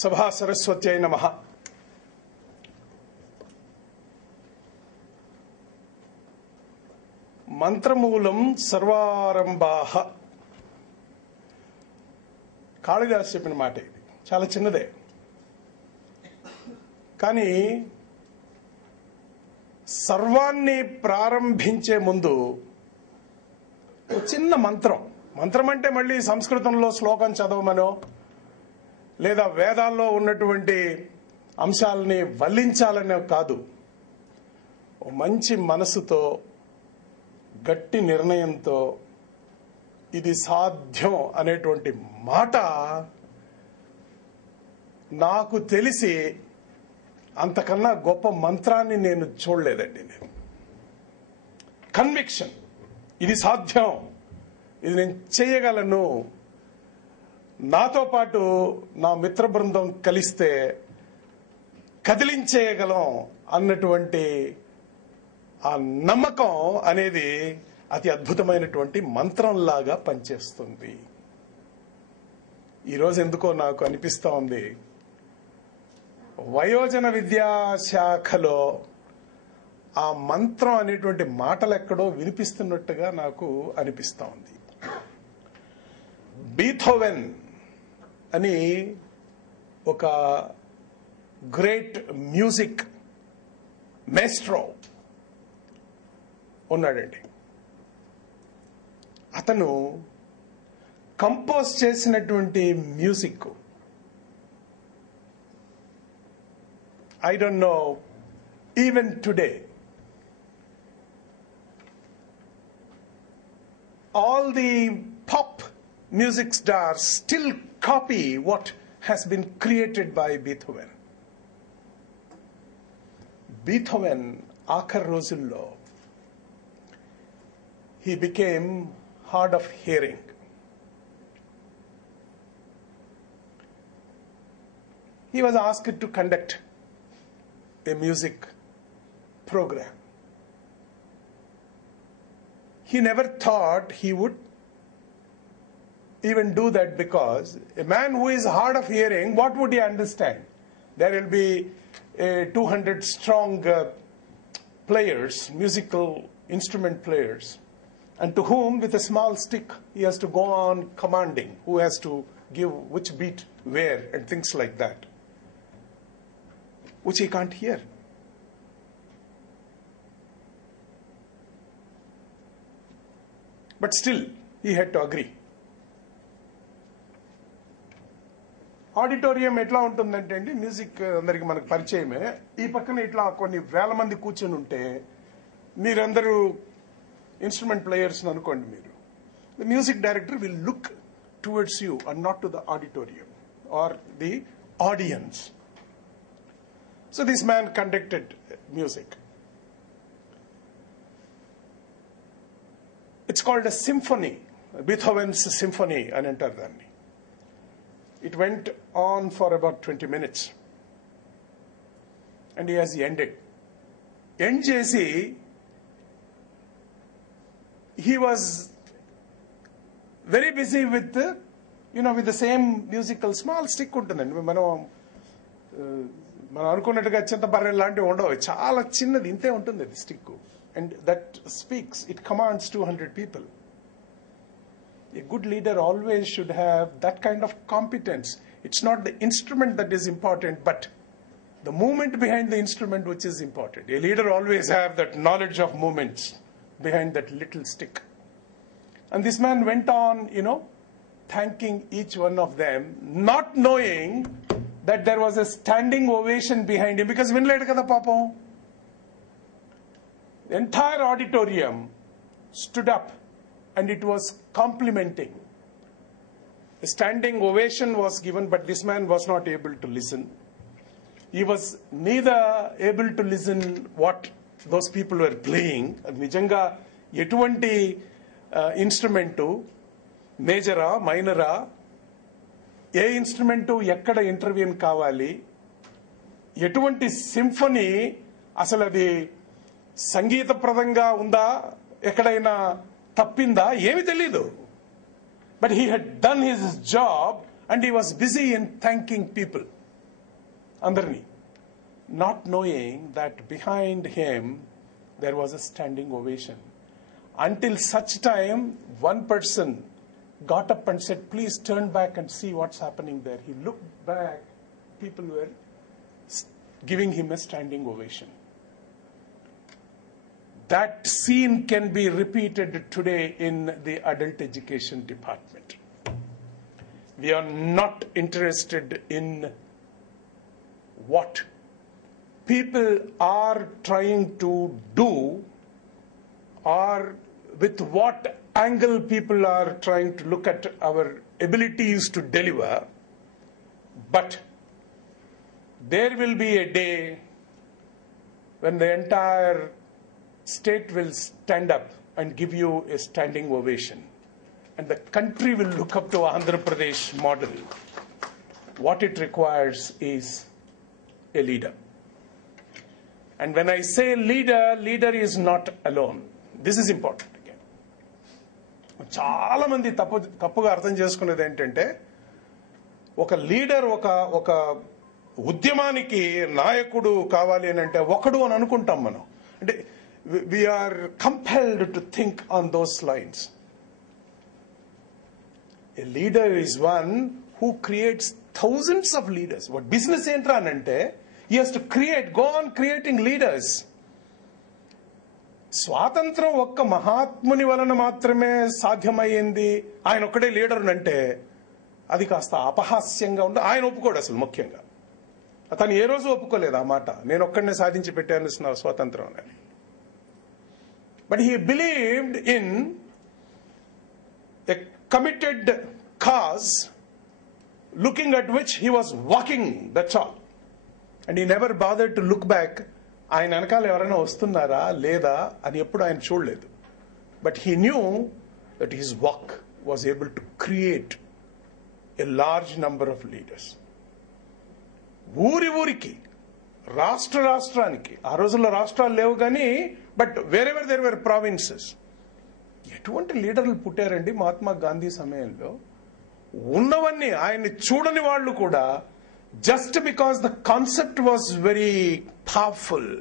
సభా సరస్వత్యై నమః. మంత్రమూలం సర్వారంభాః. కాళిదాసు చెప్పిన మాట ఇది. చాలా చిన్నదే, కానీ సర్వాన్ని ప్రారంభించే ముందు చిన్న మంత్రం అంటే మళ్ళీ సంస్కృతంలో శ్లోకం చదవమనో లేదా వేదాల్లో ఉన్నటువంటి అంశాలని వల్లించాలనే కాదు. మంచి మనసుతో, గట్టి నిర్ణయంతో ఇది సాధ్యం అనేటువంటి మాట నాకు తెలిసి అంతకన్నా గొప్ప మంత్రాన్ని నేను చూడలేదండి. నేను కన్విక్షన్, ఇది సాధ్యం, ఇది నేను చేయగలను, నాతో పాటు నా మిత్ర బృందం కలిస్తే కదిలించేయగలం అన్నటువంటి ఆ నమ్మకం అనేది అతి అద్భుతమైనటువంటి మంత్రంలాగా పనిచేస్తుంది. ఈరోజు ఎందుకో నాకు అనిపిస్తూ ఉంది, వయోజన విద్యాశాఖలో ఆ మంత్రం అనేటువంటి మాటలు ఎక్కడో వినిపిస్తున్నట్టుగా నాకు అనిపిస్తూ ఉంది. బీథోవెన్ అని ఒక గ్రేట్ మ్యూజిక్ మేస్ట్రో ఉన్నాడండి. అతను కంపోజ్ చేసినటువంటి music I don't know, even today, all the pop music stars still copy what has been created by Beethoven. Beethoven, ఆఖరి రోజుల్లో, he became hard of hearing. He was asked to conduct a music program. He never thought he would even do that, because a man who is hard of hearing, what would he understand? There will be 200 strong players, musical instrument players, and to whom with a small stick he has to go on commanding who has to give which beat where and things like that, which he can't hear. But still, he had to agree. Auditorium ఎట్లా ఉంటుందంటే అండి, music అందరికి మనకు పరిచయమే. ఈ పక్కన ఇట్లా కొన్ని వేల మంది కూర్చొని ఉంటే, మీరందరూ ఇన్స్ట్రుమెంట్ ప్లేయర్స్ అనుకోండి. మీరు the music director will look towards you and not to the auditorium or the audience. So this man conducted music. It's called a symphony, Beethoven's symphony అని అంటారు దాన్ని. It went on for about 20 minutes. And he has ended. End చేసి, he was very busy with the, with the same musical small stick ఉంటుందండి. మనం అనుకున్నట్టుగా చింత బర్రె లాంటివి ఉండవు, చాలా చిన్నది, ఇంతే ఉంటుంది అది stick. And that speaks, it commands 200 people. A good leader always should have that kind of competence. It's not the instrument that is important, but the movement behind the instrument which is important. A leader always have that knowledge of movements behind that little stick. And this man went on, thanking each one of them, not knowing that there was a standing ovation behind him, because వినలేడు కదా పాపం. The entire auditorium stood up and it was complimenting. A standing ovation was given, but this man was not able to listen. He was neither able to listen what those people were playing. నిజంగా ఎటువంటి instrument, మేజరా మైనరా, ఏ instrument ఎక్కడ intervene కావాలి, ఎటువంటి symphony, అసలు అది సంగీతప్రదంగా ఉందా, ఎక్కడైనా తప్పిందా, ఏమి తెలీదు. But he had done his job and he was busy in thanking people. andarni, not knowing that behind him there was a standing ovation. Until such time, one person got up and said, please turn back and see what's happening there. He looked back, people were giving him a standing ovation. That scene can be repeated today in the adult education department. We are not interested in what people are trying to do or with what angle people are trying to look at our abilities to deliver, but there will be a day when the entire state will stand up and give you a standing ovation, and the country will look up to Andhra Pradesh model. What it requires is a leader. And when I say leader, leader is not alone. This is important again. చాలా మంది తప్పుగా అర్థం చేసుకునేది ఏంటంటే, ఒక leader ఒక ఉద్యమానికి నాయకుడు కావాలి అని అంటే ఒకడు అని అనుకుంటాం మనం. అంటే we are compelled to think on those lines. A leader is one who creates thousands of leaders. What business entra anante, he has to go on creating leaders. స్వాతంత్రం ఒక్క మహాత్ముని వలన మాత్రమే సాధ్యమైంది, ఆయన ఒక్కడే లీడర్ అంటే అది కాస్త అపహాస్యంగా ఉంది. ఆయన ఒప్పుకోడు అసలు. ముఖ్యంగా అతను ఏ రోజు ఒప్పుకోలేదు ఆ మాట, నేను ఒక్కడనే సాధించి పెట్టాను స్వాతంత్రం అని. But he believed in a committed cause, looking at which he was walking, that's all. And he never bothered to look back. ఆయన వెనకాల ఎవరైనా వస్తున్నారా లేదా అని ఎప్పుడు ఆయన చూడలేదు. But he knew that his walk was able to create a large number of leaders. ఊరికి, రాష్ట్రానికి, ఆ రోజుల్లో రాష్ట్రాలు లేవు కానీ, but wherever there were provinces, ఎటువంటి లీడర్లు పుట్టారండి మహాత్మా గాంధీ సమయంలో. ఉన్నవన్నీ ఆయన్ని చూడని వాళ్ళు కూడా, just because the concept was very powerful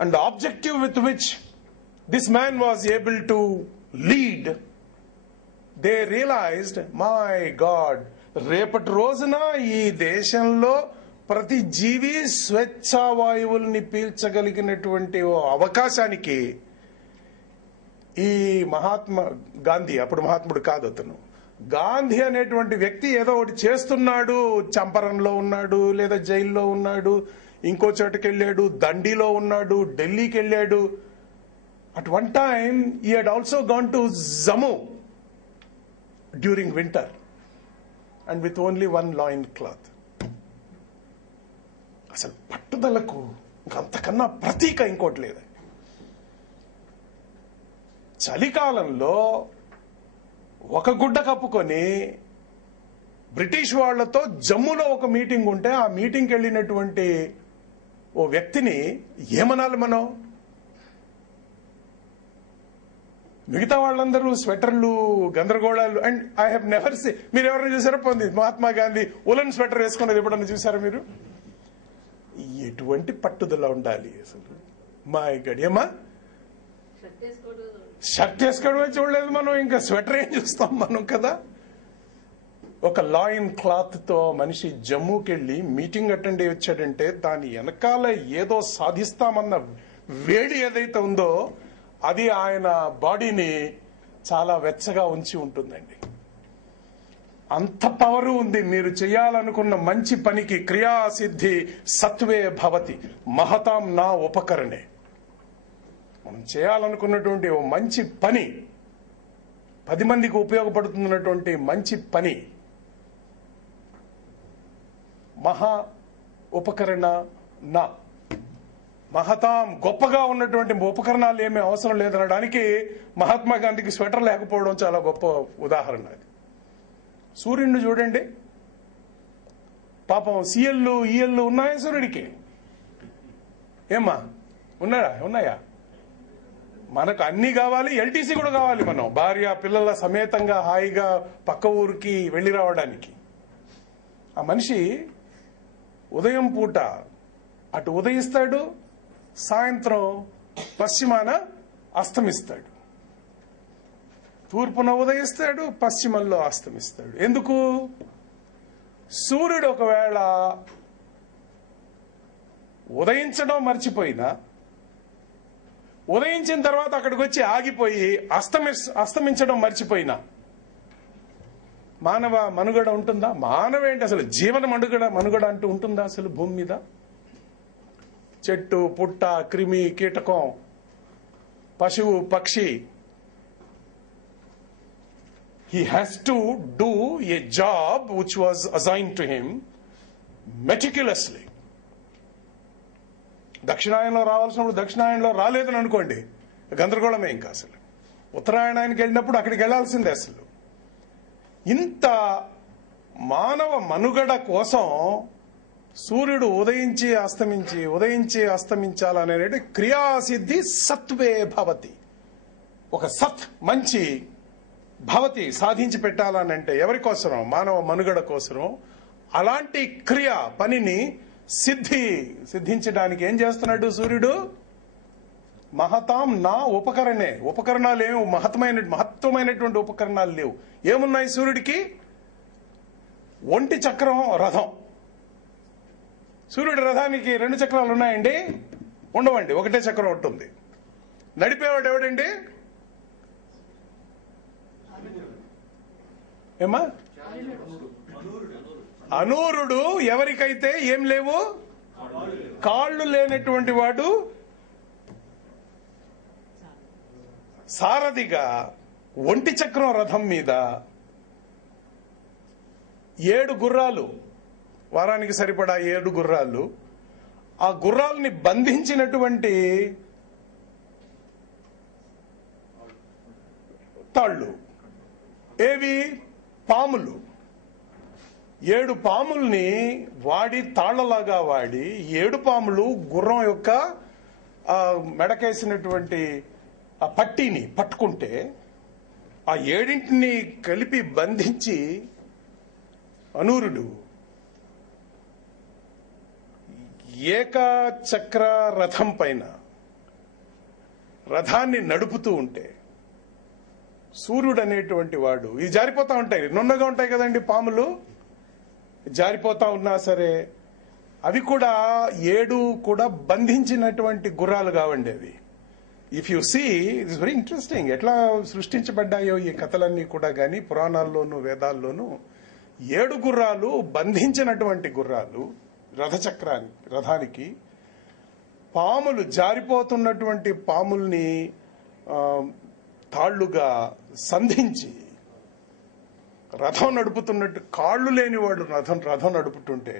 and the objective with which this man was able to lead, they realised, my god, రేపటి రోజున ఈ దేశంలో ప్రతి జీవి స్వేచ్ఛావాయువుల్ని పీల్చగలిగినటువంటి అవకాశానికి ఈ మహాత్మా గాంధీ, అప్పుడు మహాత్ముడు కాదు అతను, గాంధీ అనేటువంటి వ్యక్తి ఏదో ఒకటి చేస్తున్నాడు. చంపరంలో ఉన్నాడు, లేదా జైల్లో ఉన్నాడు, ఇంకో చోటుకి వెళ్ళాడు, దండిలో ఉన్నాడు, ఢిల్లీకి వెళ్ళాడు. At one time he had also gone to Jammu during winter and with only one loin cloth. అసలు పట్టుదలకు అంతకన్నా ప్రతీక ఇంకోటి లేదు. చలికాలంలో ఒక గుడ్డ కప్పుకొని బ్రిటిష్ వాళ్లతో జమ్మూలో ఒక మీటింగ్ ఉంటే ఆ మీటింగ్కి వెళ్ళినటువంటి ఓ వ్యక్తిని ఏమనాలి మనం? మిగతా వాళ్ళందరూ స్వెటర్లు, గందరగోళాలు. And I have never see, మీరు ఎవరైనా చూసారా? పొంది మహాత్మా గాంధీ ఉలన్ స్వెటర్ వేసుకున్నది ఎప్పుడన్నా చూసారా మీరు? ఎటువంటి పట్టుదల ఉండాలి అసలు. మా గడియమ్మా షర్ట్ వేసుకోవడమే చూడలేదు మనం, ఇంకా స్వెటర్ ఏం చూస్తాం మనం కదా. ఒక లాయిన్ క్లాత్ తో మనిషి జమ్మూకి వెళ్ళి మీటింగ్ అటెండ్ అయ్యి వచ్చాడంటే దాని వెనకాల ఏదో సాధిస్తామన్న వేడి ఏదైతే ఉందో అది ఆయన బాడీని చాలా వెచ్చగా ఉంచి ఉంటుందండి. అంత పవరు ఉంది. మీరు చేయాలనుకున్న మంచి పనికి క్రియాసిద్ధి సత్వే భవతి మహతాం నా ఉపకరణే. మనం చేయాలనుకున్నటువంటి ఓ మంచి పని, 10 మందికి ఉపయోగపడుతున్నటువంటి మంచి పని, మహా ఉపకరణ నా మహతాం, గొప్పగా ఉన్నటువంటి ఉపకరణాలు ఏమీ అవసరం లేదనడానికి మహాత్మా గాంధీకి స్వెటర్ లేకపోవడం చాలా గొప్ప ఉదాహరణ. అది సూర్యుడిని చూడండి, పాపం సిఎల్లు ఈఎల్లు ఉన్నాయా సూర్యుడికి? ఏమ్మా ఉన్నాయా? మనకు అన్ని కావాలి, ఎల్టీసీ కూడా కావాలి. మనం భార్య పిల్లల సమేతంగా హాయిగా పక్క ఊరికి వెళ్లి రావడానికి. ఆ మనిషి ఉదయం పూట అటు ఉదయిస్తాడు, సాయంత్రం పశ్చిమాన అస్తమిస్తాడు. తూర్పున ఉదయిస్తాడు, పశ్చిమంలో అస్తమిస్తాడు. ఎందుకు? సూర్యుడు ఒకవేళ ఉదయించడం మర్చిపోయినా, ఉదయించిన తర్వాత అక్కడికి వచ్చి ఆగిపోయి అస్తమించడం మర్చిపోయినా మానవ మనుగడ ఉంటుందా? మానవేంటి అసలు? జీవన మనుగడ అంటూ ఉంటుందా అసలు భూమి మీద? చెట్టు, పుట్ట, క్రిమి, కీటకం, పశువు, పక్షి, he has to do a job which was assigned to him meticulously. దక్షిణాయనంలో రావాల్సినప్పుడు దక్షిణాయనంలో రాలేదని అనుకోండి, గందరగోళమే. ఇంకా అసలు ఉత్తరాయణానికి వెళ్ళినప్పుడు అక్కడికి వెళ్లాల్సిందే. అసలు ఇంత మానవ మనుగడ కోసం సూర్యుడు ఉదయించి అస్తమించాలనే క్రియాసిద్ధి సత్వే భవతి. ఒక సత్, మంచి భవతి సాధించి పెట్టాలనంటే ఎవరి కోసరం? మానవ మనుగడ కోసరం. అలాంటి క్రియ, పనిని సిద్ధించడానికి ఏం చేస్తున్నాడు సూర్యుడు? మహతాం నా ఉపకరణే. ఉపకరణాలు ఏమి మహత్వమైనటువంటి ఉపకరణాలు లేవు. ఏమున్నాయి సూర్యుడికి? ఒంటి చక్రం, రథం. సూర్యుడి రథానికి 2 చక్రాలు ఉన్నాయండి? ఉండవండి, ఒకటే చక్రం ఉంటుంది. నడిపేవాడు ఎవడండి? ఏమా? అనూరుడు. ఎవరికైతే ఏం లేవు? కాళ్ళు లేనటువంటి వాడు సారథిగా ఒంటి చక్రం రథం మీద 7 గుర్రాలు, వారానికి సరిపడా 7 గుర్రాలు, ఆ గుర్రాలని బంధించినటువంటి తాళ్ళు ఏవి? పాములు. 7 పాముల్ని వాడి, తాళ్లలాగా వాడి 7 పాములు గుర్రం యొక్క మెడకేసినటువంటి ఆ పట్టీని పట్టుకుంటే ఆ 7 కలిపి బంధించి అనూరుడు ఏకచక్ర రథం పైన రథాన్ని నడుపుతూ ఉంటే సూర్యుడు అనేటువంటి వాడు, ఇవి జారిపోతా ఉంటాయి, నున్నగా ఉంటాయి కదండి పాములు, జారిపోతా ఉన్నా సరే అవి కూడా 7 కూడా బంధించినటువంటి గుర్రాలు కావండి అవి. If you see, it is very interesting ఎట్లా సృష్టించబడ్డాయో ఈ కథలన్నీ కూడా. గాని పురాణాల్లోనూ వేదాల్లోనూ 7 గుర్రాలు బంధించినటువంటి గుర్రాలు రథానికి. పాములు, జారిపోతున్నటువంటి పాముల్ని తాళ్లుగా సంధించి రథం నడుపుతున్నట్టు, కాళ్లు లేనివాడు రథం నడుపుతుంటే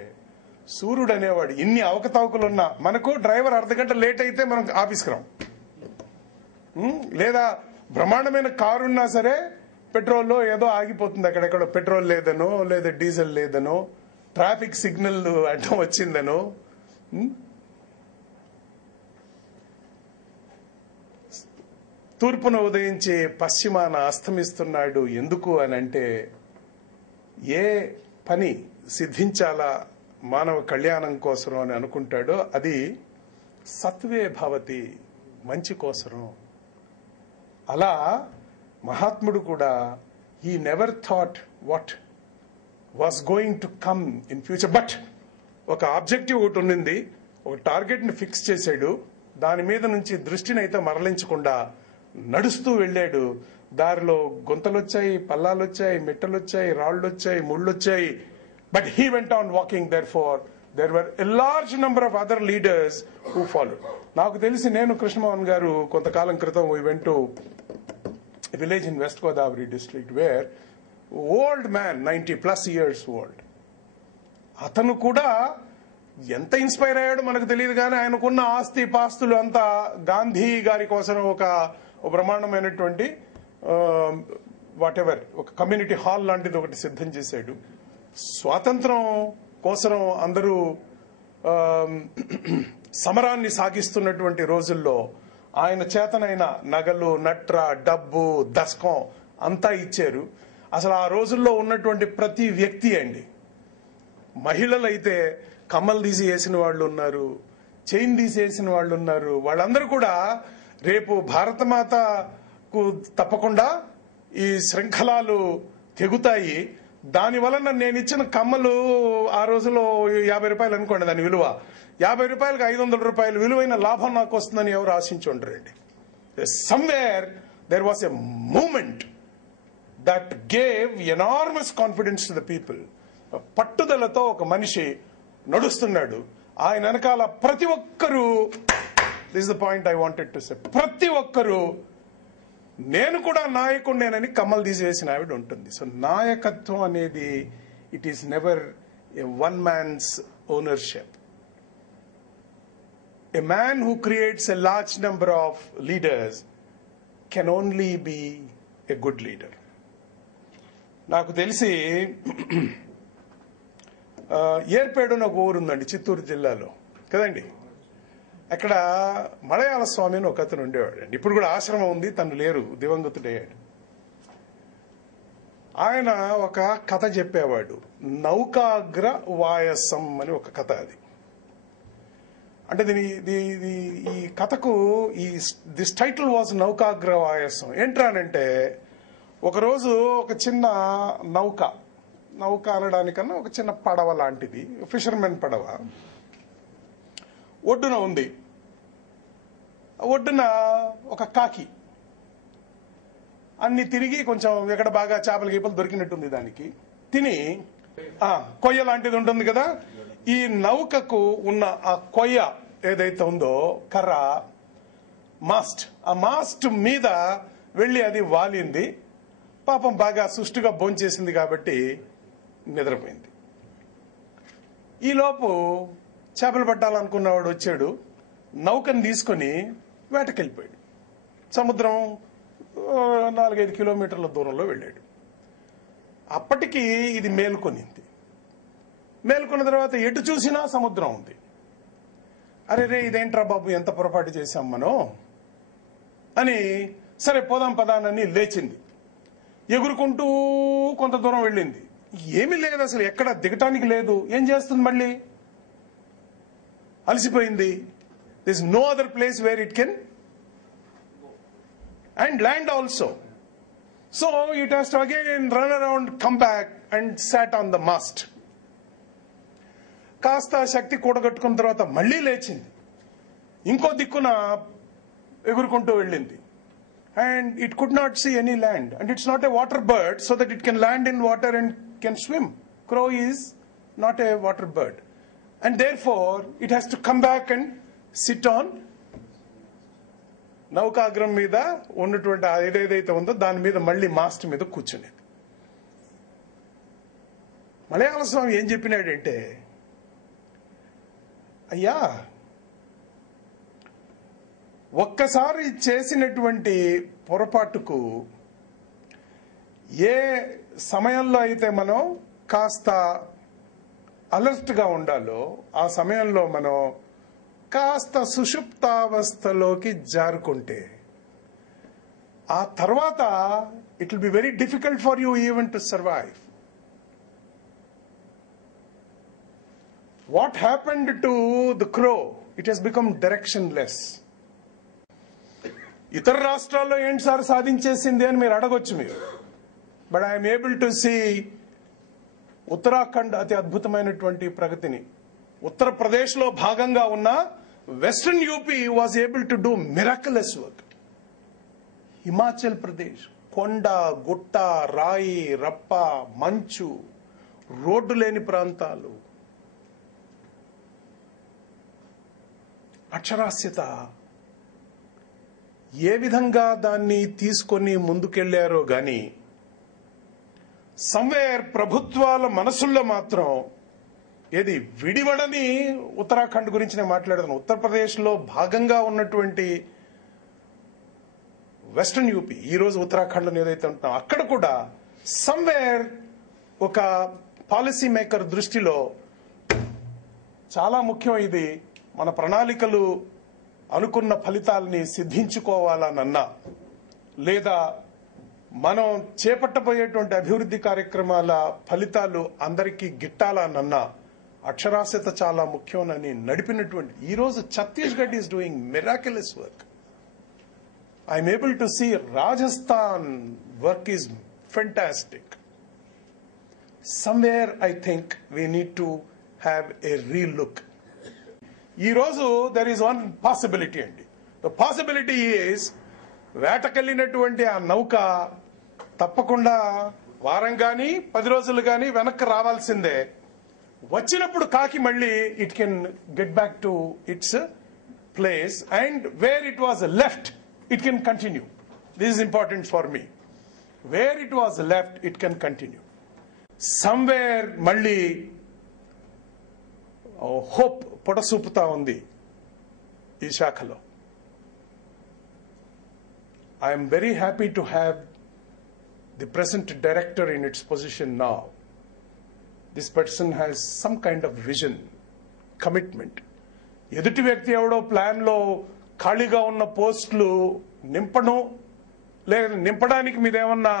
సూర్యుడు అనేవాడు ఇన్ని అవకతవకలున్నా, మనకు డ్రైవర్ అర్ధగంట లేట్ అయితే మనం ఆఫీస్కి రాం, లేదా బ్రహ్మాండమైన కారు ఉన్నా సరే పెట్రోల్లో ఏదో ఆగిపోతుంది, అక్కడెక్కడ పెట్రోల్ లేదనో, లేదా డీజిల్ లేదనో, ట్రాఫిక్ సిగ్నల్ అడ్డం వచ్చిందనో. తూర్పున ఉదయించి పశ్చిమాన అస్తమిస్తున్నాడు. ఎందుకు అని అంటే, ఏ పని సిద్ధించాలా మానవ కళ్యాణం కోసం అని అనుకుంటాడో అది సత్వే భవతి, మంచి కోసరం. అలా మహాత్ముడు కూడా he never thought what was going to come in future, but ఒక ఆబ్జెక్టివ్ ఒకటి ఉన్నింది, ఒక టార్గెట్ ని ఫిక్స్ చేశాడు, దాని మీద నుంచి దృష్టిని అయితే మరలించకుండా నడుస్తూ వెళ్ళాడు. దారిలో గుంతలొచ్చాయి, పల్లాలొచ్చాయి, మెట్టలొచ్చాయి, రాళ్లొచ్చాయి, ముళ్ళొచ్చాయి, but he went on walking. Therefore there were a large number of other leaders who followed. నాకు తెలిసి నేను కృష్ణమోహన్ గారు కొంతకాలం క్రితం we went to village in West Godavari district where old man 90+ years old, అతను కూడా ఎంత ఇన్స్పైర్ అయ్యాడో మనకు తెలియదు, కానీ ఆయనకున్న ఆస్తి పాస్తులు అంతా గాంధీ గారి కోసం ఒక బ్రహ్మాండమైనటువంటి వాట్ ఎవర్ ఒక కమ్యూనిటీ హాల్ లాంటిది ఒకటి సిద్ధం చేశాడు. స్వాతంత్రం కోసం అందరూ సమరాన్ని సాగిస్తున్నటువంటి రోజుల్లో ఆయన చేతనైన నగలు, నట్ర, డబ్బు, దశకం అంతా ఇచ్చారు. అసలు ఆ రోజుల్లో ఉన్నటువంటి ప్రతి వ్యక్తి అండి, మహిళలైతే కమ్మలు తీసి వేసిన వాళ్ళు ఉన్నారు, చైన్ తీసేసిన వాళ్ళు ఉన్నారు. వాళ్ళందరూ కూడా రేపు భారతమాతకు తప్పకుండా ఈ శృంఖలాలు తెగుతాయి. దాని వలన నేను ఇచ్చిన కమ్మలు ఆ రోజులో 50 రూపాయలు అనుకోండి దాని విలువ, 50 రూపాయలకు 500 రూపాయలు విలువైన లాభం నాకు వస్తుందని ఎవరు ఆశించి ఉండరండి. Somewhere there was a moment that gave enormous confidence to the people. పట్టుదలతో ఒక మనిషి నడుస్తున్నాడు, ఆయన వెనకాల ప్రతి ఒక్కరూ, this the point I wanted to say, ప్రతి ఒక్కరూ నేను కూడా నాయకుడినేనని కమ్మలు తీసివేసిన ఆవిడ ఉంటుంది. సో నాయకత్వం అనేది it is never a one man's ownership. A man who creates a large number of leaders can only be a good leader. నాకు తెలిసి ఏర్పేడు అని ఒక ఊరు ఉందండి చిత్తూరు జిల్లాలో కదండి. అక్కడ మలయాళ స్వామి అని ఒక అతను ఉండేవాడు అండి. ఇప్పుడు కూడా ఆశ్రమం ఉంది, తను లేరు, దివంగతుడయ్యాడు. ఆయన ఒక కథ చెప్పేవాడు, నౌకాగ్ర వాయసం అని ఒక కథ. అది అంటే ఈ కథకు దిస్ టైటిల్ వాజ్ నౌకాగ్ర వాయసం. ఏంట్రానంటే ఒకరోజు ఒక చిన్న నౌక అనడానికన్నా ఒక చిన్న పడవ లాంటిది, ఫిషర్మెన్ పడవ ఒడ్డున ఉంది. ఒడ్డున ఒక కాకి అన్ని తిరిగి కొంచెం ఎక్కడ బాగా చేపలు గీపలు దొరికినట్టుంది దానికి, తిని కొయ్య లాంటిది ఉంటుంది కదా, ఈ నౌకకు ఉన్న ఆ కొయ్య ఏదైతే ఉందో కర్ర, ఆ మాస్ట్ మీద వెళ్లి అది వాలింది. పాపం బాగా సుష్టుగా భోంచేసింది కాబట్టి నిద్రపోయింది. ఈలోపు చేపలు పట్టాలనుకున్నవాడు వచ్చాడు, నౌకను తీసుకుని వేటకెళ్ళిపోయాడు. సముద్రం 4-5 కిలోమీటర్ల దూరంలో వెళ్ళాడు. అప్పటికి ఇది మేల్కొనింది. మేల్కొన్న తర్వాత ఎటు చూసినా సముద్రం ఉంది. అరే ఇదేంట్రా బాబు, ఎంత పొరపాటు చేశాం మనం అని, సరే పోదాం పదానని లేచింది. ఎగురుకుంటూ కొంత దూరం వెళ్ళింది. ఏమీ లేదు, అసలు ఎక్కడ దిగటానికి లేదు. ఏం చేస్తుంది, మళ్ళీ అలసిపోయింది. This no other place where it can and land also. So it has to again run around, come back and sat on the mast. కాస్త శక్తి కూడగట్టుకున్న తర్వాత మళ్లీ లేచింది, ఇంకో దిక్కున ఎగురుకుంటూ వెళ్ళింది. And it could not see any land. And it's not a water bird so that it can land in water and can swim. Crow is not a water bird. And therefore, it has to come back and sit on నౌకాగ్రం మీద ఉన్నటువంటి ఏదైతే ఉందో దాని మీద మళ్ళీ mast మీద కూర్చునేది. మలయాళ స్వామి ఏం చెప్పినాడంటే, అయ్యా ఒక్కసారి చేసినటువంటి పొరపాటుకు ఏ సమయంలో అయితే మనం కాస్త అలర్ట్గా ఉండాలో ఆ సమయంలో మనం కాస్త సుషుప్తావస్థలోకి జారుకుంటే ఆ తర్వాత it will be very difficult for you even to survive. What happened to the crow? It has become directionless. ఇతర రాష్ట్రాల్లో ఏంటి సార్ సాధించేసింది అని మీరు అడగొచ్చు మీరు. But I'm able to see Uttarakhand అతి అద్భుతమైనటువంటి ప్రగతిని. ఉత్తరప్రదేశ్ లో భాగంగా ఉన్న western UP was able to do miraculous work. Himachal Pradesh కొండ, గుట్ట, రాయి, రప్ప, మంచు, రోడ్డు లేని ప్రాంతాలు, అక్షరాస్యత, ఏ విధంగా దాన్ని తీసుకొని ముందుకెళ్లారో గాని సమ్వేర్ ప్రభుత్వాల మనసుల్లో మాత్రం ఏది విడివడని ఉత్తరాఖండ్ గురించి నేను మాట్లాడుతున్నాను. ఉత్తరప్రదేశ్ లో భాగంగా ఉన్నటువంటి వెస్టర్న్ యూపీ, ఈ రోజు ఉత్తరాఖండ్ ఏదైతే ఉంటున్నాం అక్కడ కూడా సమ్వేర్ ఒక పాలసీ మేకర్ దృష్టిలో చాలా ముఖ్యం. ఇది మన ప్రణాళికలు అనుకున్న ఫలితాలని సిద్ధించుకోవాలనన్నా లేదా మనం చేపట్టబోయేటువంటి అభివృద్ధి కార్యక్రమాల ఫలితాలు అందరికీ గిట్టాలనన్నా అక్షరాస్యత చాలా ముఖ్యమని నడిపినటువంటి ఈరోజు Chhattisgarh is doing miraculous work. I'm able to see Rajasthan work is fantastic. Somewhere I think we need to have a re-look. ఈరోజు there is one possibility అండి. The possibility is వేటకెళ్ళినటువంటి ఆ నౌక తప్పకుండా వారం కానీ 10 రోజులు కానీ వెనక్కి రావాల్సిందే. వచ్చినప్పుడు కాకి మళ్ళీ it can get back to its place and where it was left it can continue. This is important for me. Where it was left it can continue. Somewhere మళ్ళీ హోప్ పొడసూపుతా ఉంది ఈ శాఖలో. I'm very happy to have the present director in its position now. This person has some kind of vision, commitment. ఎదుటి వ్యక్తి ఎవడో ప్లాన్లో ఖాళీగా ఉన్న పోస్టులు నింపడం లేదా నింపడానికి మీదేమన్నా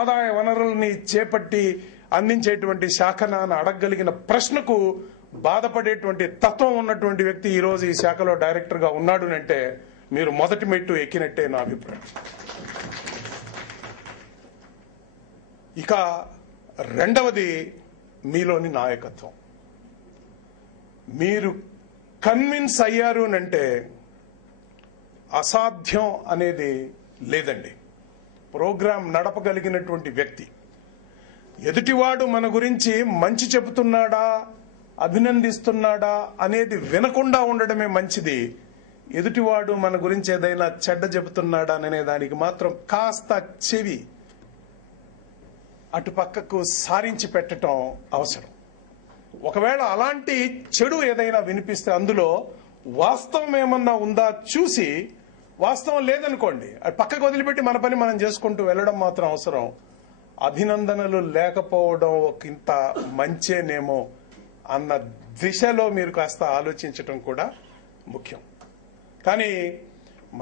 ఆదాయ వనరుల్ని చేపట్టి అందించేటువంటి శాఖన అని అడగగలిగిన ప్రశ్నకు బాధపడేటువంటి తత్వం ఉన్నటువంటి వ్యక్తి ఈరోజు ఈ శాఖలో డైరెక్టర్గా ఉన్నాడు అంటే మీరు మొదటి మెట్టు ఎక్కినట్టే నా అభిప్రాయం. ఇక రెండవది మీలోని నాయకత్వం. మీరు కన్విన్స్ అయ్యారు అంటే అసాధ్యం అనేది లేదండి. ప్రోగ్రాం నడపగలిగినటువంటి వ్యక్తి, ఎదుటివాడు మన గురించి మంచి చెబుతున్నాడా అభినందిస్తున్నాడా అనేది వినకుండా ఉండడమే మంచిది. ఎదుటివాడు మన గురించి ఏదైనా చెడ్డ చెబుతున్నాడా అనే దానికి మాత్రం కాస్త చెవి అటు పక్కకు సారించి పెట్టడం అవసరం. ఒకవేళ అలాంటి చెడు ఏదైనా వినిపిస్తే అందులో వాస్తవం ఏమన్నా ఉందా చూసి, వాస్తవం లేదనుకోండి అది పక్కకు వదిలిపెట్టి మన పని మనం చేసుకుంటూ వెళ్ళడం మాత్రం అవసరం. అభినందనలు లేకపోవడం ఒక ఇంత మంచేనేమో అన్న దిశలో మీరు కాస్త ఆలోచించటం కూడా ముఖ్యం. కానీ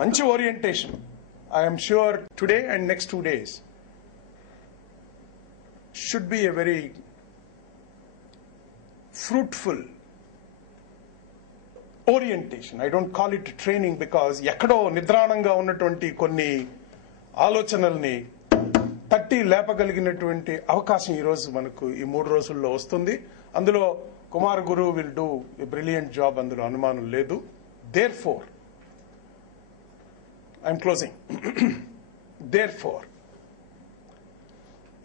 మంచి orientation I'm sure today and next 2 days should be a very fruitful orientation. I don't call it training because ఎక్కడో నిద్రాణంగా ఉన్నటువంటి కొన్ని ఆలోచనల్ని తట్టి లేపగలిగినటువంటి అవకాశం ఈరోజు మనకు ఈ 3 రోజుల్లో వస్తుంది. అందులో Kumar Guru will do a brilliant job, అందులో అనుమానం లేదు. Therefore I'm closing. Therefore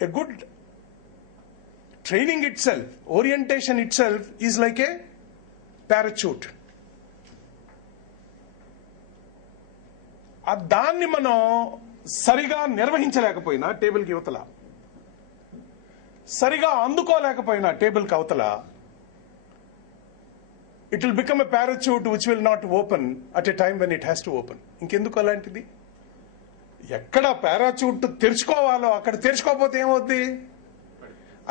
a good training itself, orientation itself is like a parachute. దాన్ని మనం సరిగా నిర్వహించలేకపోయినా టేబుల్కి యువతల, సరిగా అందుకోలేకపోయినా టేబుల్కి అవతల, it will become a parachute which will not open at a time when it has to open. ఇంకెందుకు అలాంటిది? ఎక్కడ parachute తెరుచుకోవాలో అక్కడ తెరుచుకోకపోతే ఏమవుద్ది?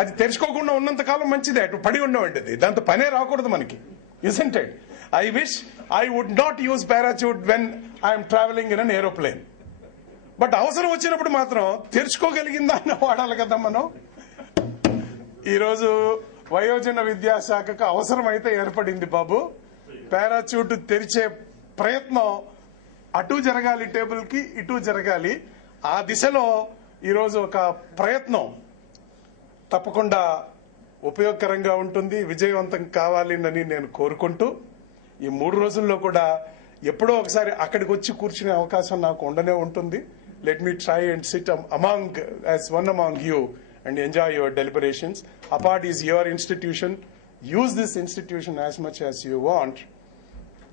అది తెరుచుకోకుండా ఉన్నంతకాలం మంచిదే, అటు పడి ఉండవండి. దాంతో పనే రాకూడదు మనకి, isn't it? I wish I would not use parachute when I am traveling in an aeroplane. But అవసరం వచ్చినప్పుడు మాత్రం తెరుచుకోగలిగిందా అని వాడాలి కదా మనం. ఈరోజు వయోజన విద్యాశాఖకు అవసరమైతే ఏర్పడింది బాబు. పారాచూట్ తెరిచే ప్రయత్నం అటు జరగాలి, టేబుల్కి ఇటు జరగాలి. ఆ దిశలో ఈరోజు ఒక ప్రయత్నం తప్పకుండా ఉపయోగకరంగా ఉంటుంది, విజయవంతం కావాలని నేను కోరుకుంటూ, ఈ 3 రోజుల్లో కూడా ఎప్పుడో ఒకసారి అక్కడికి వచ్చి కూర్చునే అవకాశం నాకు ఉండనే ఉంటుంది. Let me try and sit as one among you and enjoy your deliberations. APAD is your institution. Use this institution as much as you want.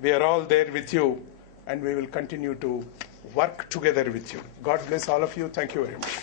We are all there with you and we will continue to work together with you. God bless all of you. Thank you very much.